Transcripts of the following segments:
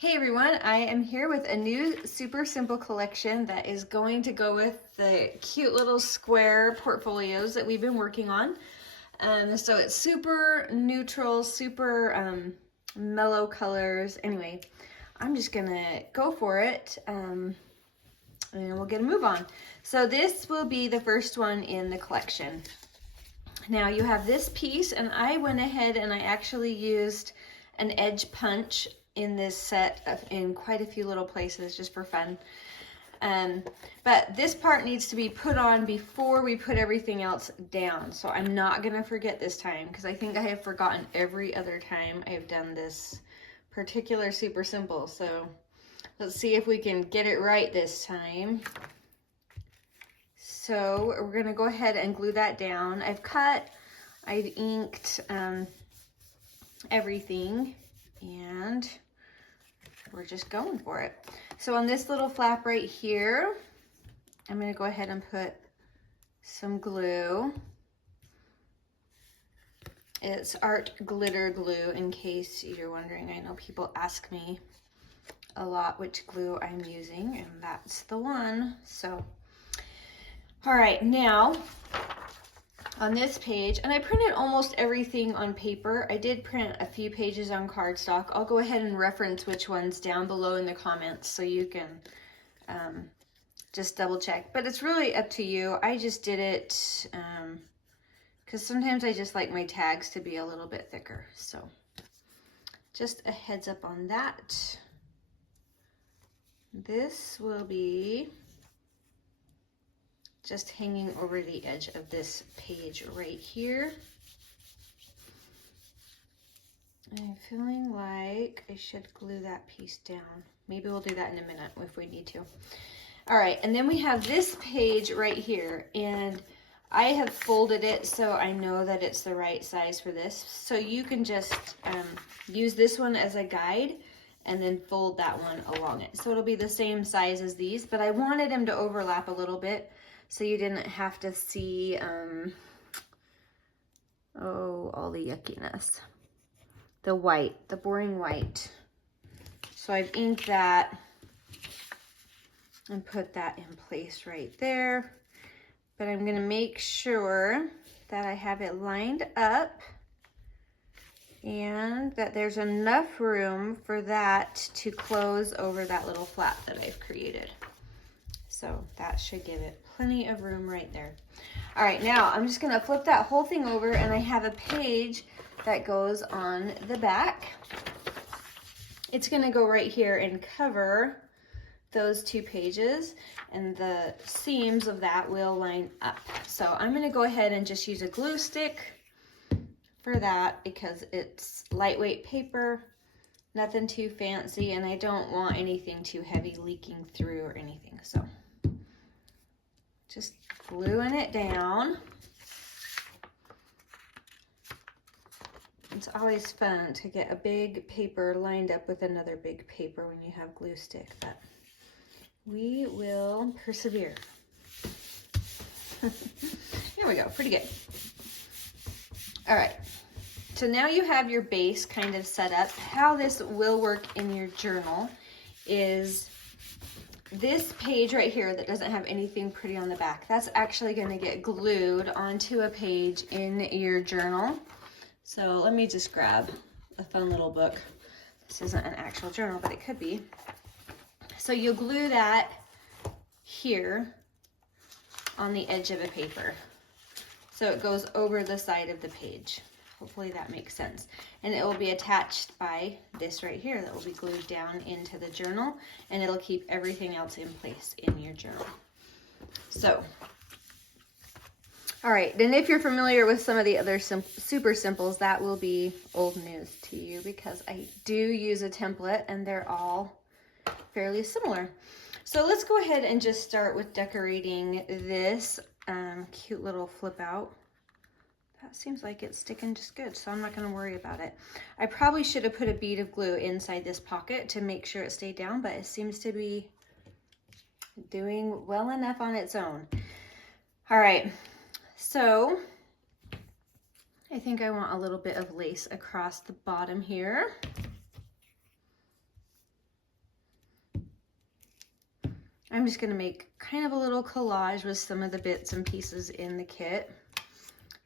Hey everyone, I am here with a new super simple collection that is going to go with the cute little square portfolios that we've been working on. So it's super neutral, super mellow colors. Anyway, I'm just gonna go for it and we'll get a move on. So this will be the first one in the collection. Now you have this piece, and I went ahead and I actually used an edge punch in this set in quite a few little places just for fun. But this part needs to be put on before we put everything else down. So I'm not gonna forget this time, because I think I have forgotten every other time I've done this particular super simple. So let's see if we can get it right this time. So we're gonna go ahead and glue that down. I've inked everything, and we're just going for it. So on this little flap right here, I'm gonna go ahead and put some glue. It's art glitter glue, in case you're wondering. I know people ask me a lot which glue I'm using, and that's the one. So, all right, now on this page, and I printed almost everything on paper. I did print a few pages on cardstock. I'll go ahead and reference which ones down below in the comments so you can just double check. But it's really up to you. I just did it because sometimes I just like my tags to be a little bit thicker. So just a heads up on that. This will be just hanging over the edge of this page right here. I'm feeling like I should glue that piece down. Maybe we'll do that in a minute if we need to. All right, and then we have this page right here, and I have folded it so I know that it's the right size for this. So you can just use this one as a guide and then fold that one along it. So it'll be the same size as these, but I wanted them to overlap a little bit, so you didn't have to see, all the yuckiness. The white, the boring white. So I've inked that and put that in place right there. But I'm gonna make sure that I have it lined up and that there's enough room for that to close over that little flap that I've created. So that should give it plenty of room right there. All right, now I'm just gonna flip that whole thing over, and I have a page that goes on the back. It's gonna go right here and cover those two pages, and the seams of that will line up. So I'm gonna go ahead and just use a glue stick for that, because it's lightweight paper, nothing too fancy, and I don't want anything too heavy leaking through or anything. So just gluing it down. It's always fun to get a big paper lined up with another big paper when you have glue stick, but we will persevere. Here we go, pretty good. All right, so now you have your base kind of set up. How this will work in your journal is this page right here that doesn't have anything pretty on the back. That's actually going to get glued onto a page in your journal. So let me just grab a fun little book. This isn't an actual journal, but it could be. So you'll glue that here on the edge of a paper, so it goes over the side of the page. Hopefully that makes sense. And it will be attached by this right here that will be glued down into the journal, and it'll keep everything else in place in your journal. So, all right, then if you're familiar with some of the other super simples, that will be old news to you, because I do use a template and they're all fairly similar. So let's go ahead and just start with decorating this cute little flip out. That seems like it's sticking just good, so I'm not going to worry about it. I probably should have put a bead of glue inside this pocket to make sure it stayed down, but it seems to be doing well enough on its own. All right, so I think I want a little bit of lace across the bottom here. I'm just gonna make kind of a little collage with some of the bits and pieces in the kit.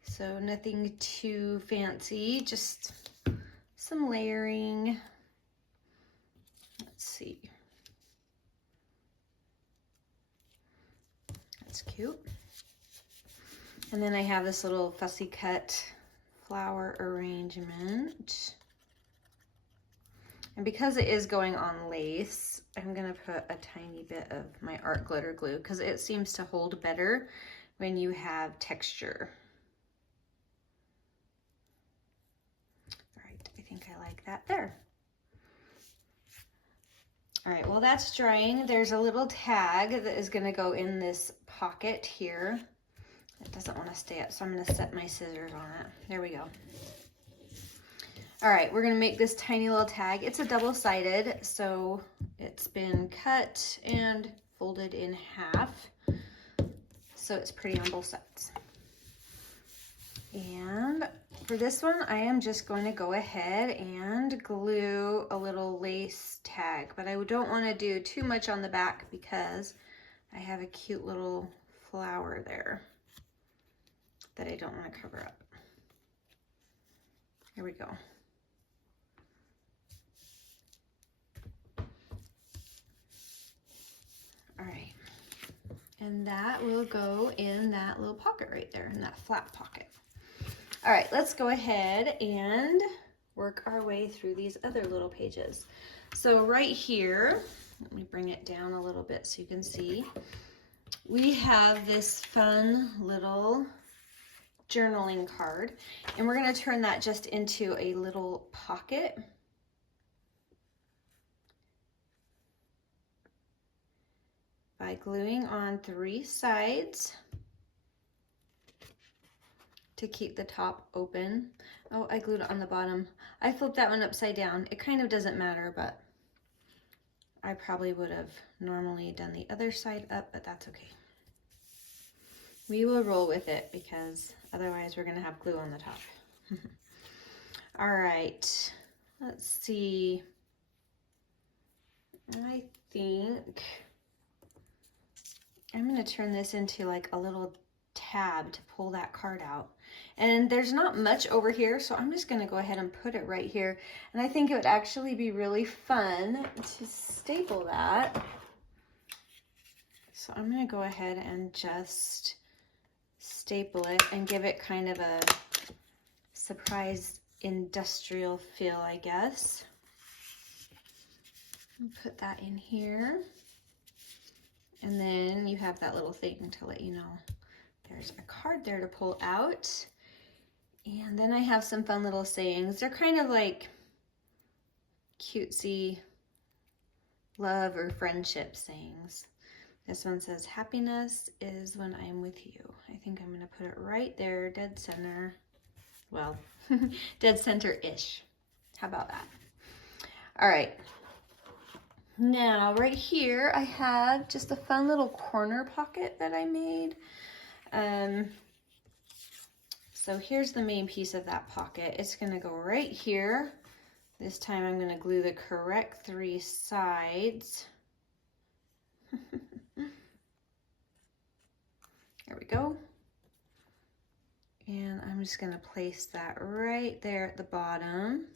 So nothing too fancy, just some layering. Let's see. That's cute. And then I have this little fussy cut flower arrangement. And because it is going on lace, I'm gonna put a tiny bit of my art glitter glue because it seems to hold better when you have texture. All right, I think I like that there. All right, well that's drying. There's a little tag that is gonna go in this pocket here. It doesn't wanna stay up, so I'm gonna set my scissors on it. There we go. All right, we're gonna make this tiny little tag. It's a double-sided, so it's been cut and folded in half. So it's pretty on both sides. And for this one, I am just going to go ahead and glue a little lace tag, but I don't want to do too much on the back because I have a cute little flower there that I don't want to cover up. Here we go. All right, and that will go in that little pocket right there, in that flat pocket. All right, let's go ahead and work our way through these other little pages. So right here, let me bring it down a little bit so you can see. We have this fun little journaling card, and we're gonna turn that just into a little pocket. By gluing on 3 sides to keep the top open. Oh, I glued it on the bottom. I flipped that one upside down. It kind of doesn't matter, but I probably would have normally done the other side up, but that's okay. We will roll with it because otherwise we're gonna have glue on the top. All right, let's see. I think I'm gonna turn this into like a little tab to pull that card out. And there's not much over here, so I'm just gonna go ahead and put it right here. And I think it would actually be really fun to staple that. So I'm gonna go ahead and just staple it and give it kind of a surprise industrial feel, I guess. Put that in here. And then you have that little thing to let you know there's a card there to pull out. And then I have some fun little sayings. They're kind of like cutesy love or friendship sayings. This one says, happiness is when I'm with you. I think I'm gonna put it right there, dead center. Well, dead center-ish. How about that? All right. Now, right here, I have just a fun little corner pocket that I made. So here's the main piece of that pocket. It's gonna go right here. This time I'm gonna glue the correct 3 sides. There we go. And I'm just gonna place that right there at the bottom.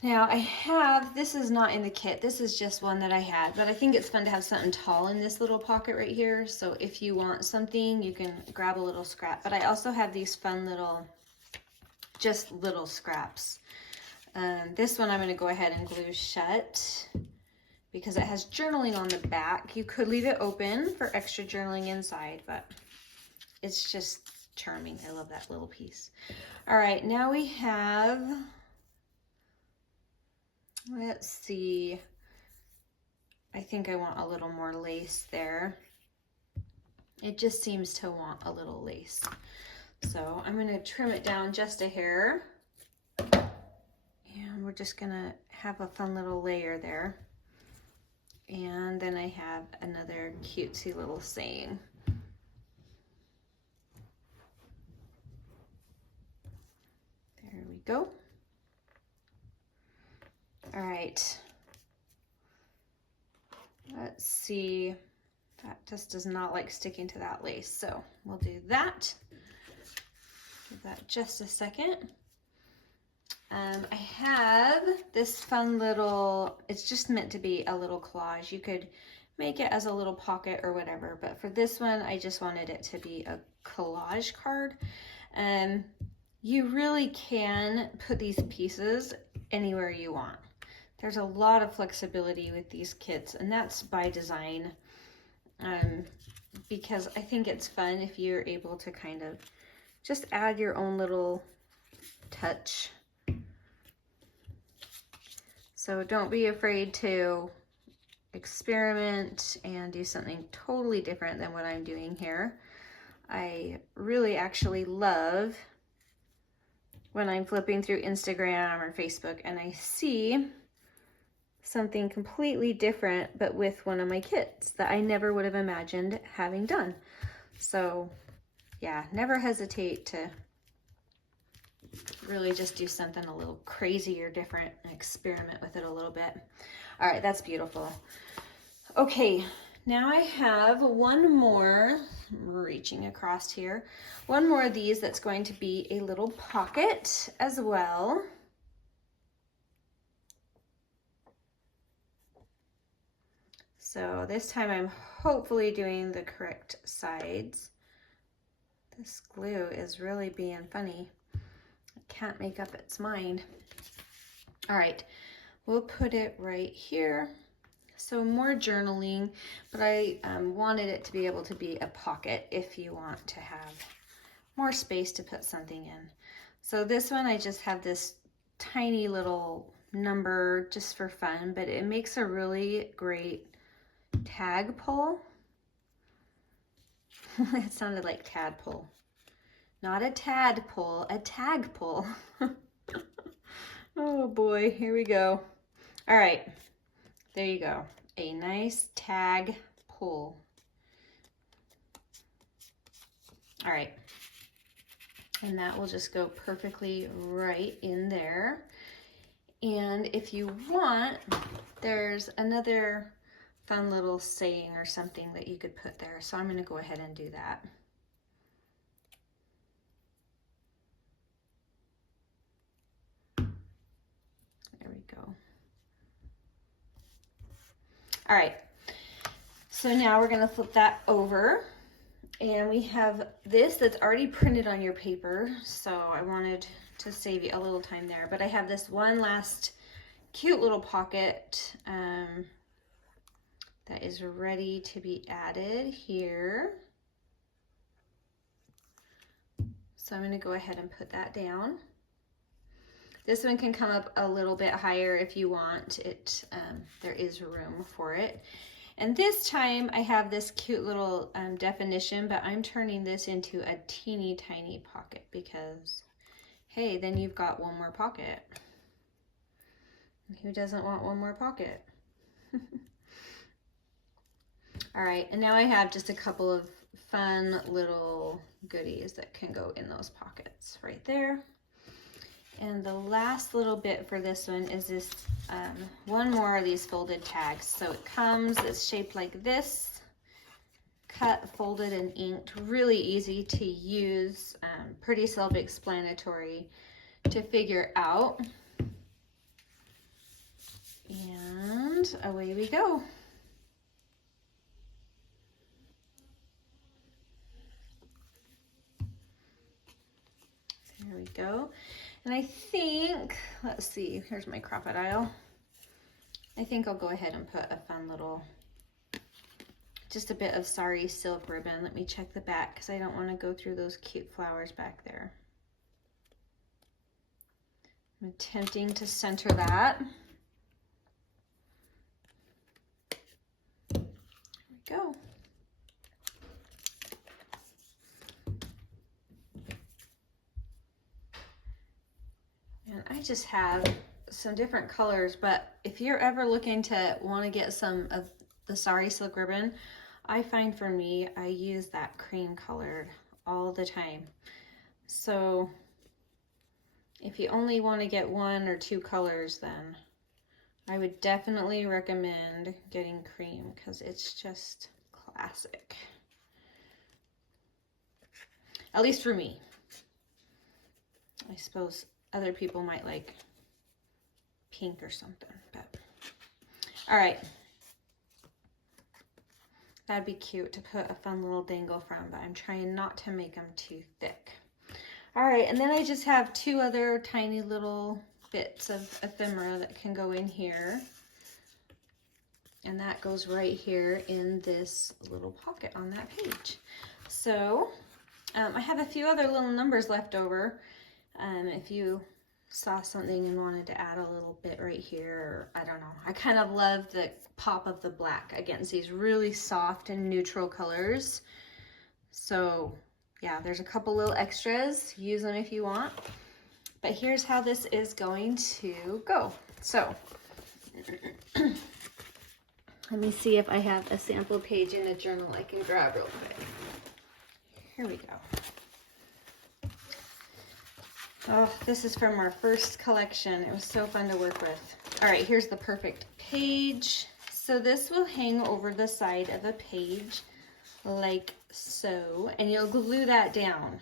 Now I have, this is not in the kit, this is just one that I had, but I think it's fun to have something tall in this little pocket right here. So if you want something, you can grab a little scrap. But I also have these fun little, just little scraps. This one I'm gonna go ahead and glue shut because it has journaling on the back. You could leave it open for extra journaling inside, but it's just charming. I love that little piece. All right, now we have, let's see, I think I want a little more lace there. It just seems to want a little lace. So I'm gonna trim it down just a hair. And we're just gonna have a fun little layer there. And then I have another cutesy little saying. There we go. All right. let's see, that just does not like sticking to that lace. So we'll do that. Give that just a second. I have this fun little, it's just meant to be a little collage. You could make it as a little pocket or whatever, but for this one, I just wanted it to be a collage card. You really can put these pieces anywhere you want. There's a lot of flexibility with these kits, and that's by design, because I think it's fun if you're able to kind of just add your own little touch. So don't be afraid to experiment and do something totally different than what I'm doing here. I really actually love when I'm flipping through Instagram or Facebook and I see something completely different, but with one of my kits that I never would have imagined having done. So yeah, never hesitate to really just do something a little crazy or different and experiment with it a little bit. All right, that's beautiful. Okay, now I have one more, I'm reaching across here, one more of these that's going to be a little pocket as well. So this time I'm hopefully doing the correct sides. This glue is really being funny. It can't make up its mind. All right, we'll put it right here. So more journaling, but I wanted it to be able to be a pocket if you want to have more space to put something in. So this one, I just have this tiny little number just for fun, but it makes a really great tag pull. It sounded like tadpole. Not a tadpole, a tag pull. Oh boy, here we go. All right, there you go. A nice tag pull. All right, and that will just go perfectly right in there. And if you want, there's another fun little saying or something that you could put there. So I'm going to go ahead and do that. There we go. All right. So now we're going to flip that over. And we have this that's already printed on your paper. So I wanted to save you a little time there. But I have this one last cute little pocket that is ready to be added here. So I'm going to go ahead and put that down. This one can come up a little bit higher if you want it. There is room for it. And this time I have this cute little definition, but I'm turning this into a teeny tiny pocket because, hey, then you've got one more pocket. Who doesn't want one more pocket? All right, and now I have just a couple of fun little goodies that can go in those pockets right there. And the last little bit for this one is this one more of these folded tags. So it comes, it's shaped like this, cut, folded, and inked. Really easy to use, pretty self-explanatory to figure out. And away we go. There we go. And I think, let's see, here's my Crop-o-Dile. I think I'll go ahead and put a fun little, just a bit of sari silk ribbon. Let me check the back because I don't want to go through those cute flowers back there. I'm attempting to center that. There we go. And I just have some different colors, but if you're ever looking to want to get some of the sari silk ribbon, I find for me, I use that cream colored all the time. So if you only want to get one or two colors, then I would definitely recommend getting cream because it's just classic. At least for me. I suppose other people might like pink or something, but all right. That'd be cute to put a fun little dangle from, but I'm trying not to make them too thick. All right, and then I just have two other tiny little bits of ephemera that can go in here. And that goes right here in this little pocket on that page. So I have a few other little numbers left over. If you saw something and wanted to add a little bit right here, or I don't know. I kind of love the pop of the black against these really soft and neutral colors. So yeah, there's a couple little extras. Use them if you want. But here's how this is going to go. So let me see if I have a sample page in a journal I can grab real quick. Here we go. Oh, this is from our first collection. It was so fun to work with. All right, here's the perfect page. So this will hang over the side of a page like so, and you'll glue that down.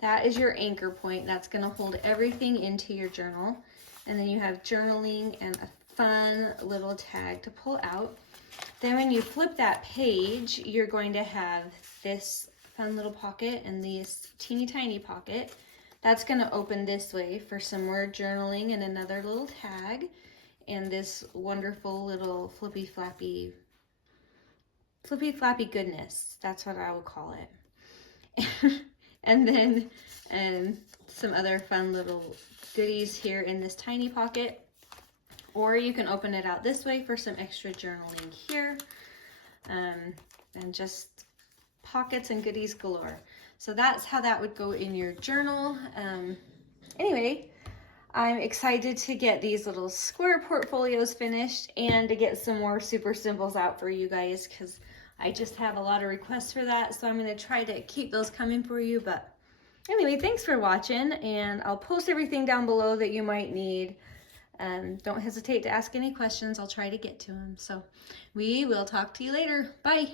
That is your anchor point. That's gonna hold everything into your journal. And then you have journaling and a fun little tag to pull out. Then when you flip that page, you're going to have this fun little pocket and this teeny tiny pocket. That's going to open this way for some more journaling and another little tag and this wonderful little flippy flappy goodness. That's what I would call it. And then some other fun little goodies here in this tiny pocket. Or you can open it out this way for some extra journaling here. And just pockets and goodies galore. So that's how that would go in your journal. Anyway, I'm excited to get these little square portfolios finished and to get some more super simples out for you guys because I just have a lot of requests for that. So I'm going to try to keep those coming for you. But anyway, thanks for watching, and I'll post everything down below that you might need. Don't hesitate to ask any questions. I'll try to get to them. So we will talk to you later. Bye.